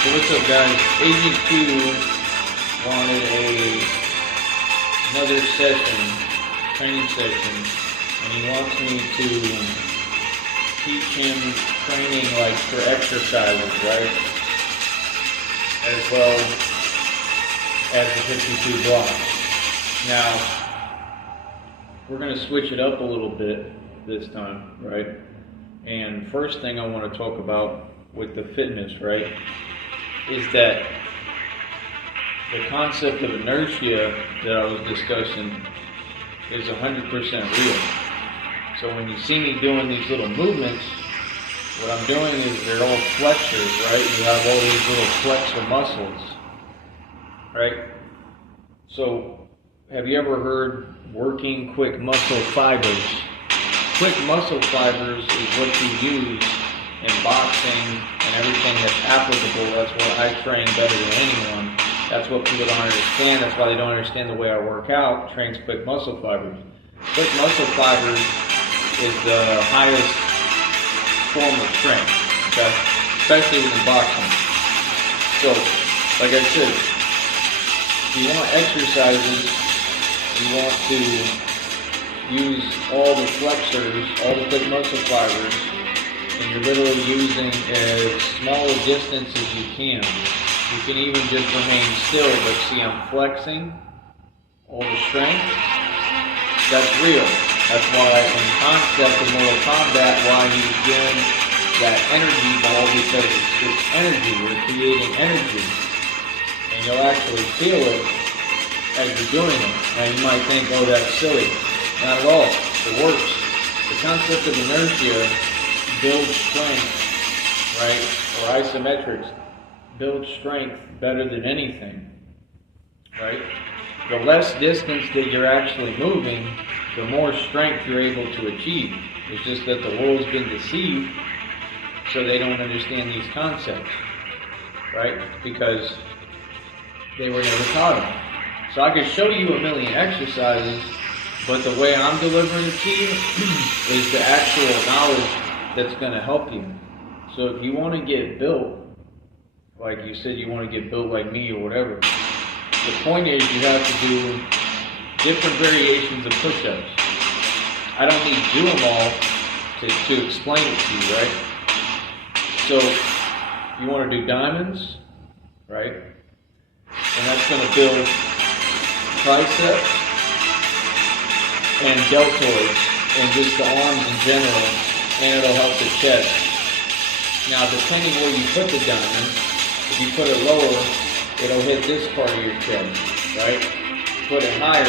So what's up, guys? Agent Q wanted another session, training session, and he wants me to teach him training like for exercises, right? As well as the 52 blocks. Now, we're going to switch it up a little bit this time, right? And first thing I want to talk about with the fitness, right, is that the concept of inertia that I was discussing is 100% real. So when you see me doing these little movements, what I'm doing is they're all flexors, right? You have all these little flexor muscles, right? So have you ever heard working quick muscle fibers? Quick muscle fibers is what you use in boxing and everything that's applicable. That's what I train better than anyone. That's what people don't understand. That's why they don't understand the way I work out. Trains quick muscle fibers. Quick muscle fibers is the highest form of strength, okay? Especially in boxing. So, like I said, if you want exercises, you want to use all the flexors, all the quick muscle fibers, and you're literally using as small a distance as you can. You can even just remain still, but see I'm flexing all the strength. That's real. That's why in concept of Mortal Kombat, why he's doing that energy ball, because it's energy. We're creating energy. And you'll actually feel it as you're doing it. Now you might think, oh, that's silly. Not at all. It works. The concept of inertia builds strength, right? Or isometrics builds strength better than anything, right? The less distance that you're actually moving, the more strength you're able to achieve. It's just that the world's been deceived, so they don't understand these concepts, right? Because they were never taught them. So I could show you a million exercises, but the way I'm delivering it to you is the actual knowledge that's going to help you. So if you want to get built, like you said, you want to get built like me or whatever, the point is you have to do different variations of push-ups. I don't need to do them all to explain it to you, right? So you want to do diamonds, right? And that's going to build triceps and deltoids and just the arms in general, and it'll help the chest. Now, depending where you put the diamond, if you put it lower, it'll hit this part of your chest, right? Put it higher,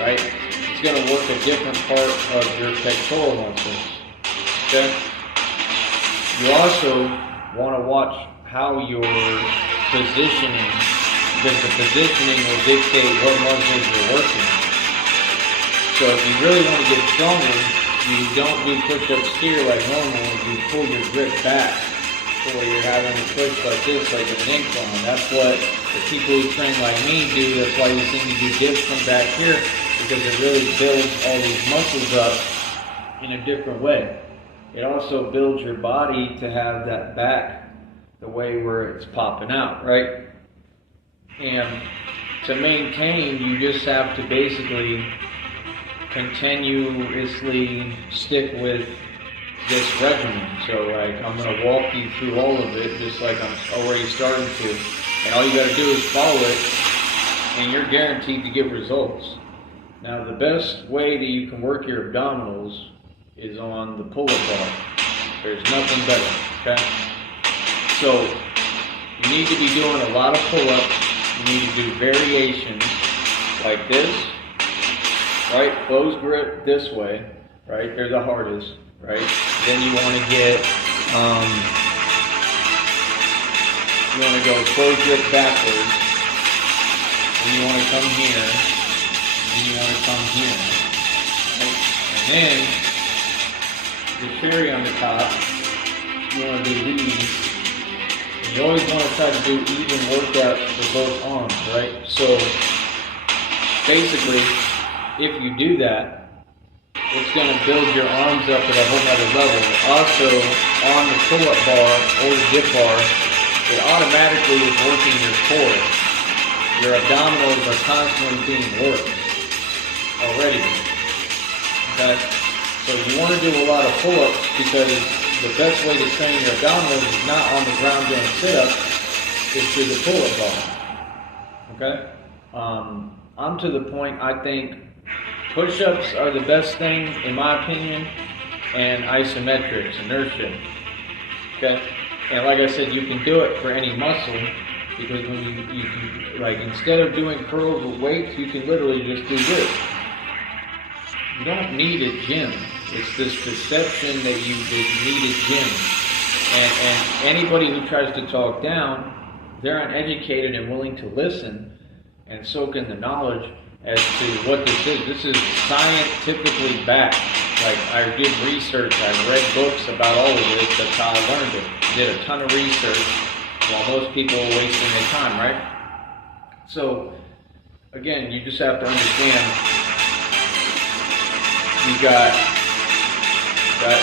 right? It's going to work a different part of your pectoral muscles, okay? You also want to watch how you're positioning, because the positioning will dictate what muscles you're working. So if you really want to get stronger, you don't do push-ups here like normal. You pull your grip back to where you're having to push like this, like an incline. That's what the people who train like me do. That's why you see me do dips from back here, because it really builds all these muscles up in a different way. It also builds your body to have that back the way where it's popping out, right? And to maintain, you just have to basically continuously stick with this regimen. So like I'm going to walk you through all of it, just like I'm already starting to. And all you got to do is follow it, and you're guaranteed to get results. Now the best way that you can work your abdominals is on the pull-up bar. There's nothing better, okay? So you need to be doing a lot of pull-ups. You need to do variations like this, right? Close grip this way, right? They're the hardest, right? Then you want to get, you want to go close grip backwards, and you want to come here, and you want to come here, right? And then the cherry on the top, you want to do these. And you always want to try to do even workouts for both arms, right? So basically, if you do that, it's going to build your arms up at a whole other level. Also, on the pull-up bar or the dip bar, it automatically is working your core. Your abdominals are constantly being worked already. Okay? So you want to do a lot of pull-ups because the best way to train your abdominals is not on the ground doing sit-ups, is through the pull-up bar. Okay? I'm to the point, I think push-ups are the best thing, in my opinion, and isometrics, inertia. Okay? And like I said, you can do it for any muscle, because when you can, like, instead of doing curls with weights, you can literally just do this. You don't need a gym. It's this perception that you need a gym. And anybody who tries to talk down, they're uneducated and willing to listen and soak in the knowledge as to what this is. This is scientifically backed. Like, I did research, I read books about all of this, that's how I learned it. Did a ton of research while most people are wasting their time, right? So, again, you just have to understand, you got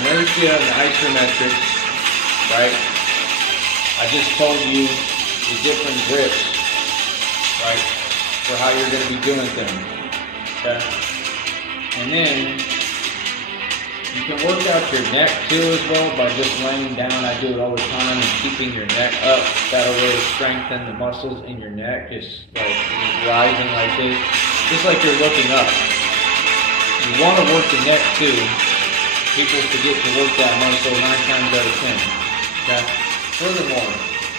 inertia and isometrics, right? I just told you the different grips, right, for how you're going to be doing things, okay? And then you can work out your neck too as well by just laying down. I do it all the time, and keeping your neck up. That'll really strengthen the muscles in your neck, just like rising like this, just like you're looking up. You want to work the neck too. People forget to work that muscle 9 times out of 10. Okay? Furthermore,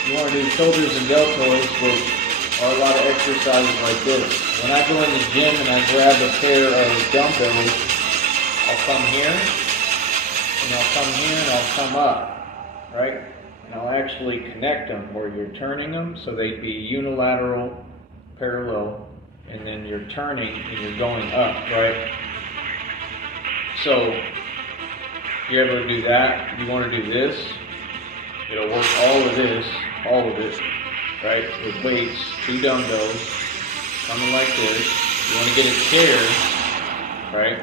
you want to do shoulders and deltoids, which are a lot of exercises like this. When I go in the gym and I grab a pair of dumbbells, I'll come here, and I'll come here, and I'll come up, right? And I'll actually connect them where you're turning them so they'd be unilateral, parallel, and then you're turning and you're going up, right? So, you're able to do that. You want to do this. It'll work all of it, right? With weights, 2 dumbbells, coming like this. You want to get a chair, right?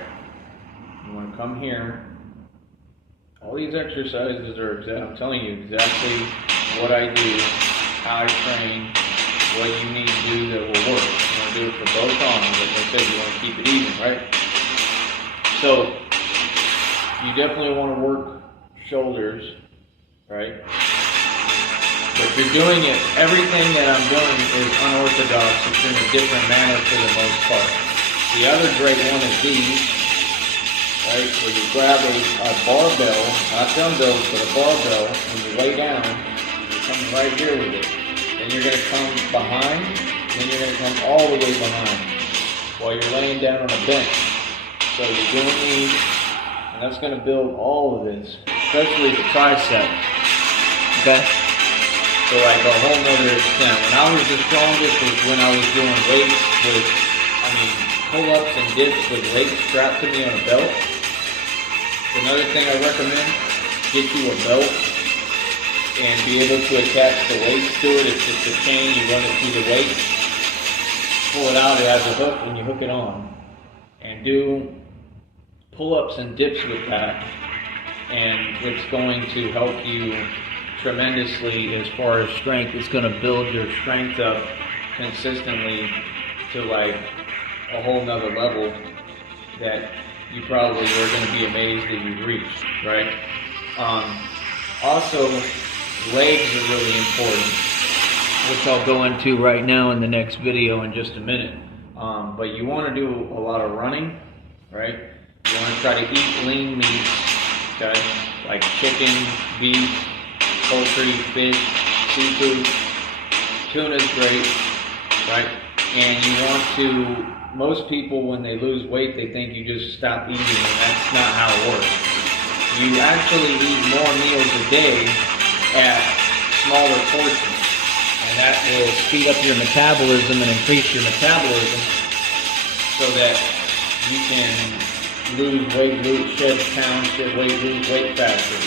You want to come here. All these exercises are I'm telling you exactly what I do, how I train, what you need to do that will work. You want to do it for both arms. Like I said, you want to keep it even, right? So, you definitely want to work shoulders, right? But you're doing it, everything that I'm doing is unorthodox. It's in a different manner for the most part. The other great one is these, right? Where you grab a barbell, not dumbbells, but a barbell, and you lay down, and you're coming right here with it. Then you're going to come behind, and then you're going to come all the way behind while you're laying down on a bench. So you're doing these, and that's going to build all of this, especially the triceps. Okay? So like a whole nother extent. When I was the strongest was when I was doing weights with, pull-ups and dips with weights strapped to me on a belt. Another thing I recommend, get you a belt and be able to attach the weights to it. It's just a chain, you run it through the weight, pull it out, it has a hook, and you hook it on. And do pull-ups and dips with that, and it's going to help you tremendously as far as strength. It's going to build your strength up consistently to like a whole nother level that you probably are going to be amazed that you've reached, right? Also, legs are really important, which I'll go into right now in the next video in just a minute. But you want to do a lot of running, right? You want to try to eat lean meats, okay? Like chicken, beef, poultry, fish, seafood. Tuna's great, right? And you want to, most people when they lose weight, they think you just stop eating, and that's not how it works. You actually eat more meals a day at smaller portions, and that will speed up your metabolism and increase your metabolism so that you can lose weight, shed pounds, shed weight, lose weight faster.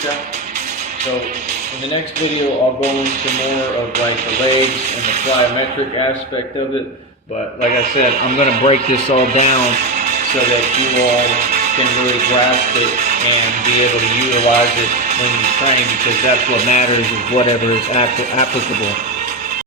Okay. So in the next video, I'll go into more of like the legs and the plyometric aspect of it. But like I said, I'm going to break this all down so that you all can really grasp it and be able to utilize it when you train, because that's what matters, is whatever is applicable.